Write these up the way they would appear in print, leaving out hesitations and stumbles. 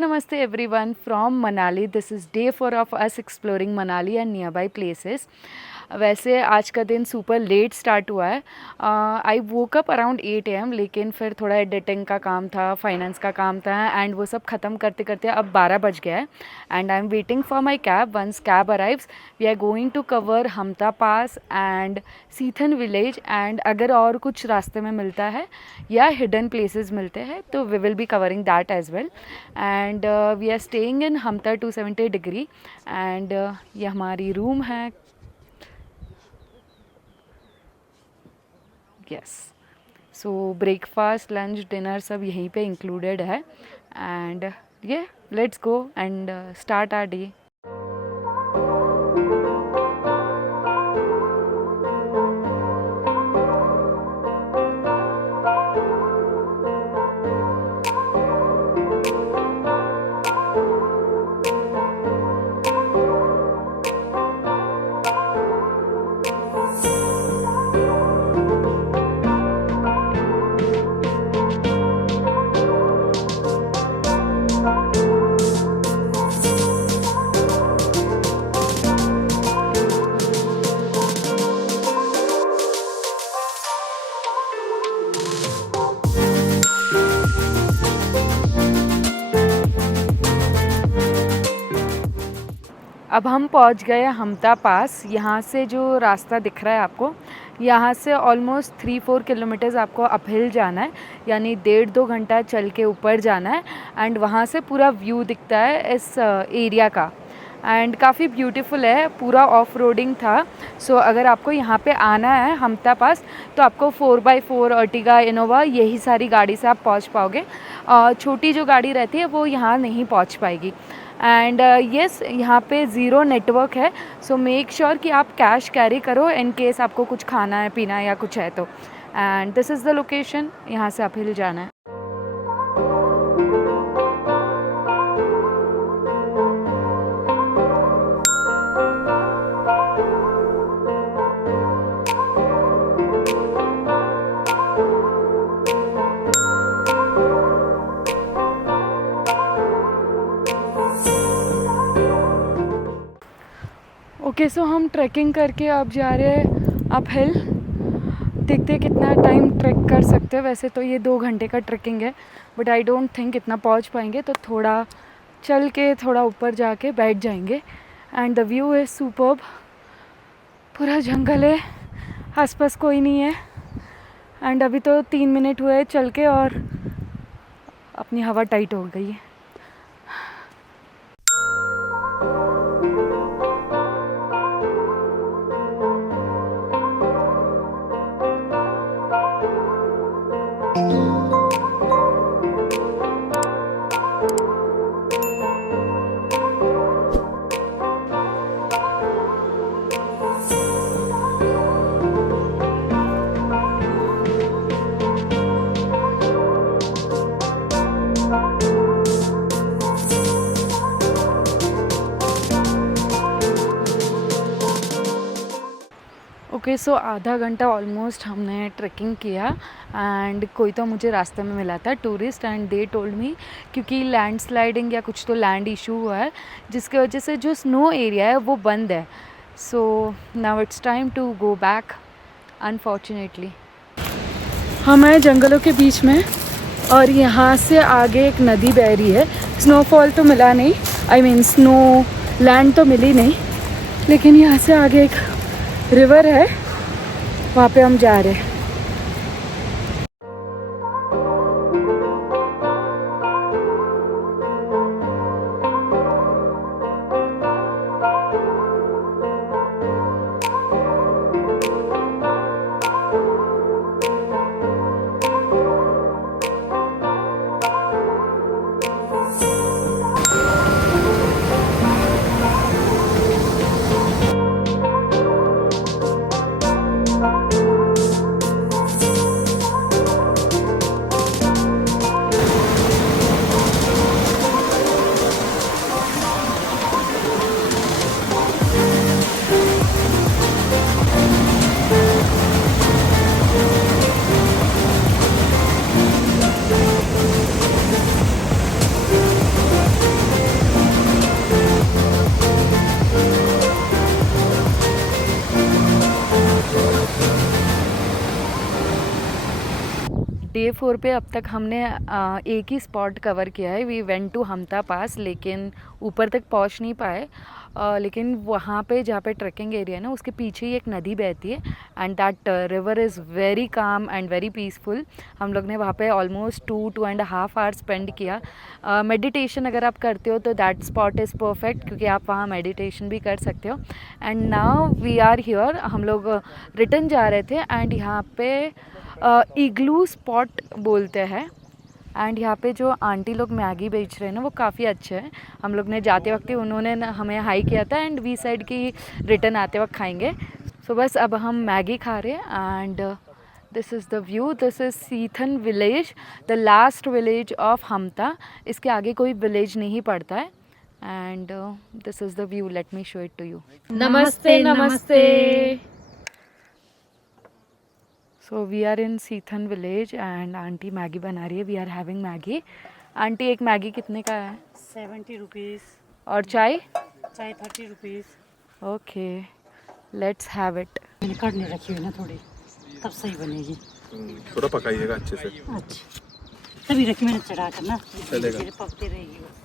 Namaste everyone from Manali. This is day 4 of us exploring Manali and nearby places. वैसे आज का दिन super let start हुआ है. आई वोक अप अराउंड 8 AM, लेकिन फिर थोड़ा एडिटिंग का काम था, फाइनेंस का काम था एंड वो सब ख़त्म करते करते अब 12 बज गया है. And I am waiting for my cab. Once cab arrives we are going to cover Hamta pass and Sethan village. And अगर और कुछ रास्ते में मिलता है या हिडन प्लेसेस मिलते हैं तो we will be covering that as well. And we are staying in Hamta 270 degree. And ये हमारी रूम है. Yes, so breakfast lunch dinner सब यहीं पे इंक्लूडेड है. एंड ये let's go and start our day. अब हम पहुंच गए हमता पास. यहाँ से जो रास्ता दिख रहा है आपको, यहाँ से ऑलमोस्ट 3-4 किलोमीटर्स आपको अपहिल जाना है, यानी 1.5-2 घंटा चल के ऊपर जाना है. एंड वहाँ से पूरा व्यू दिखता है इस एरिया का. एंड काफ़ी ब्यूटीफुल है. पूरा ऑफ रोडिंग था. सो अगर आपको यहाँ पे आना है हमता पास तो आपको 4x4 अर्टिगा इनोवा यही सारी गाड़ी से आप पहुँच पाओगे. छोटी जो गाड़ी रहती है वो यहाँ नहीं पहुँच पाएगी. एंड येस, यहाँ पे ज़ीरो नेटवर्क है. सो मेक श्योर कि आप कैश कैरी करो इन केस आपको कुछ खाना है पीना है या कुछ है तो. And this is the location. यहाँ से अपहिल जाना है. ओके, सो हम ट्रैकिंग करके अब जा रहे हैं अपहिल. देखते कितना टाइम ट्रैक कर सकते हैं. वैसे तो ये 2 घंटे का ट्रैकिंग है, बट आई डोंट थिंक इतना पहुंच पाएंगे, तो थोड़ा चल के थोड़ा ऊपर जाके बैठ जाएंगे. And the view is superb. पूरा जंगल है, आसपास कोई नहीं है. एंड अभी तो 3 मिनट हुए चल के और अपनी हवा टाइट हो गई है. ओके, सो आधा घंटा ऑलमोस्ट हमने ट्रैकिंग किया. एंड कोई तो मुझे रास्ते में मिला था, tourist. And they told me क्योंकि लैंडस्लाइडिंग या कुछ तो लैंड इशू हुआ है जिसकी वजह से जो स्नो एरिया है वो बंद है. So now it's time to go back unfortunately. हम हैं जंगलों के बीच में और यहाँ से आगे एक नदी बह रही है. स्नोफॉल तो मिला नहीं, आई मीन स्नो लैंड तो मिली नहीं, लेकिन यहाँ से आगे एक रिवर है, वहाँ पे हम जा रहे हैं. डे 4 पे अब तक हमने एक ही स्पॉट कवर किया है। वी वेंट टू हमता पास, लेकिन ऊपर तक पहुंच नहीं पाए। लेकिन वहाँ पे जहाँ पे ट्रैकिंग एरिया है ना, उसके पीछे ही एक नदी बहती है and that river is very calm and very peaceful. हम लोग ने वहाँ पे ऑलमोस्ट 2.5 आवर्स स्पेंड किया। मेडिटेशन अगर आप करते हो तो दैट स्पॉट इज़ परफेक्ट, क्योंकि आप वहाँ मेडिटेशन भी कर सकते हो। And now we are here, हम लोग रिटर्न जा रहे थे एंड यहाँ पे इग्लू स्पॉट बोलते हैं। एंड यहाँ पे जो आंटी लोग मैगी बेच रहे हैं ना, वो काफ़ी अच्छे हैं। हम लोग ने जाते वक्त ही उन्होंने हमें हाई किया था एंड वी साइड की रिटर्न आते वक्त खाएंगे। सो बस अब हम मैगी खा रहे हैं and this is the view. This is Sethan village, the last village of Hamta. इसके आगे कोई विलेज नहीं पड़ता है and this is the view. Let me show it to you. नमस्ते नमस्ते। So we are in Sethan village and aunty Maggi बना रही है। We are having Maggi. Aunty एक मैगी कितने का है? 70 रुपीज़। और चाय? चाय 30 rupees. Okay, let's have it. मैंने कड़ने रखी हुई ना थोड़ी, तब सही बनेगी। थोड़ा पकाइएगा अच्छे से। अच्छा, तभी रखी मैंने चढ़ा कर ना, चलेगा। धीरे पकती रहेगी वो।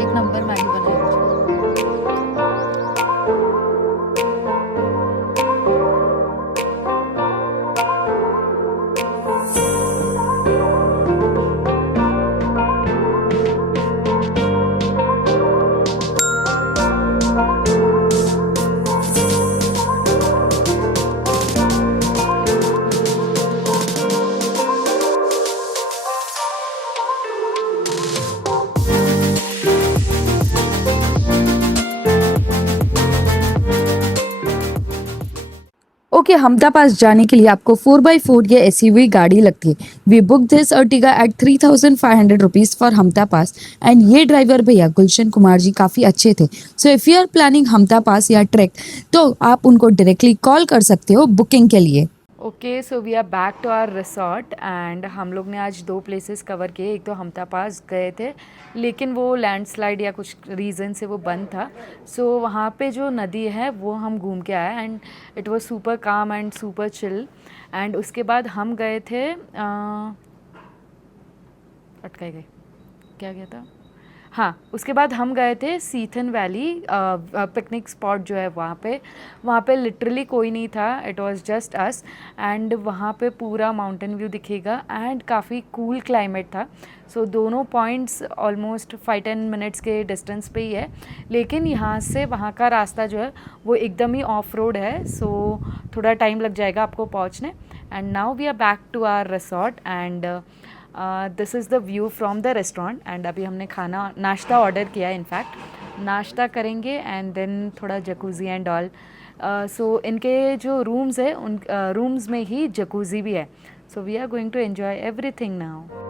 एक नंबर मैगी बनाई मुझे। ओके, हमदा पास जाने के लिए आपको 4x4 या एसयूवी गाड़ी लगती है। We book this Ertiga at 3,500 rupees for Hamta pass and ये ड्राइवर भैया गुलशन कुमार जी काफ़ी अच्छे थे। So if you are planning Hamta pass या ट्रैक, तो आप उनको डायरेक्टली कॉल कर सकते हो बुकिंग के लिए। Okay, so we are back to our resort and हम लोग ने आज 2 प्लेसेस कवर किए। एक तो हमता पास गए थे, लेकिन वो लैंडस्लाइड या कुछ रीज़न से वो बंद था। सो वहाँ पे जो नदी है वो हम घूम के आए एंड इट वाज सुपर काम एंड सुपर चिल। एंड उसके बाद हम गए थे अटकाई गई, क्या गया था? हाँ, उसके बाद हम गए थे सीथन वैली पिकनिक स्पॉट जो है वहाँ पे लिटरली कोई नहीं था। It was just us and वहाँ पे पूरा माउंटेन व्यू दिखेगा एंड काफ़ी कूल क्लाइमेट था। सो दोनों पॉइंट्स ऑलमोस्ट 5-10 मिनट्स के डिस्टेंस पे ही है, लेकिन यहाँ से वहाँ का रास्ता जो है वो एकदम ही ऑफ रोड है। सो थोड़ा टाइम लग जाएगा आपको पहुँचने। And now we are back to our resort and this is the view from the restaurant. And अभी हमने नाश्ता ऑर्डर किया है। इनफैक्ट नाश्ता करेंगे एंड देन थोड़ा जकूज़ी एंड ऑल। सो इनके जो रूम्स है उन रूम्स में ही जकूज़ी भी है। So we are going to enjoy everything now.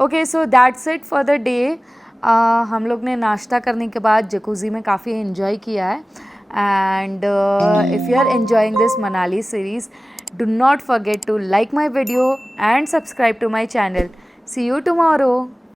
Okay, so that's it for the day. हम लोग ने नाश्ता करने के बाद जकूज़ी में काफ़ी इन्जॉय किया है। And if you are enjoying this Manali series, do not forget to like my video and subscribe to my channel. See you tomorrow.